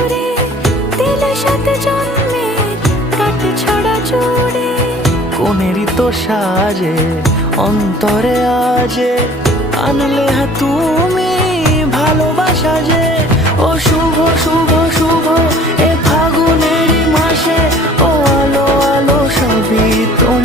সুরে দিলে সাথে জন্মের কাট ছড়া জুড়ে। কোনেরই তো সাজে অন্তরে আজে আনলে তুমি ভালোবাসা যে। ও শুভ শুভ শুভ এ ফাগুনেরই মাসে, ও আলো আলো সবই তোমার।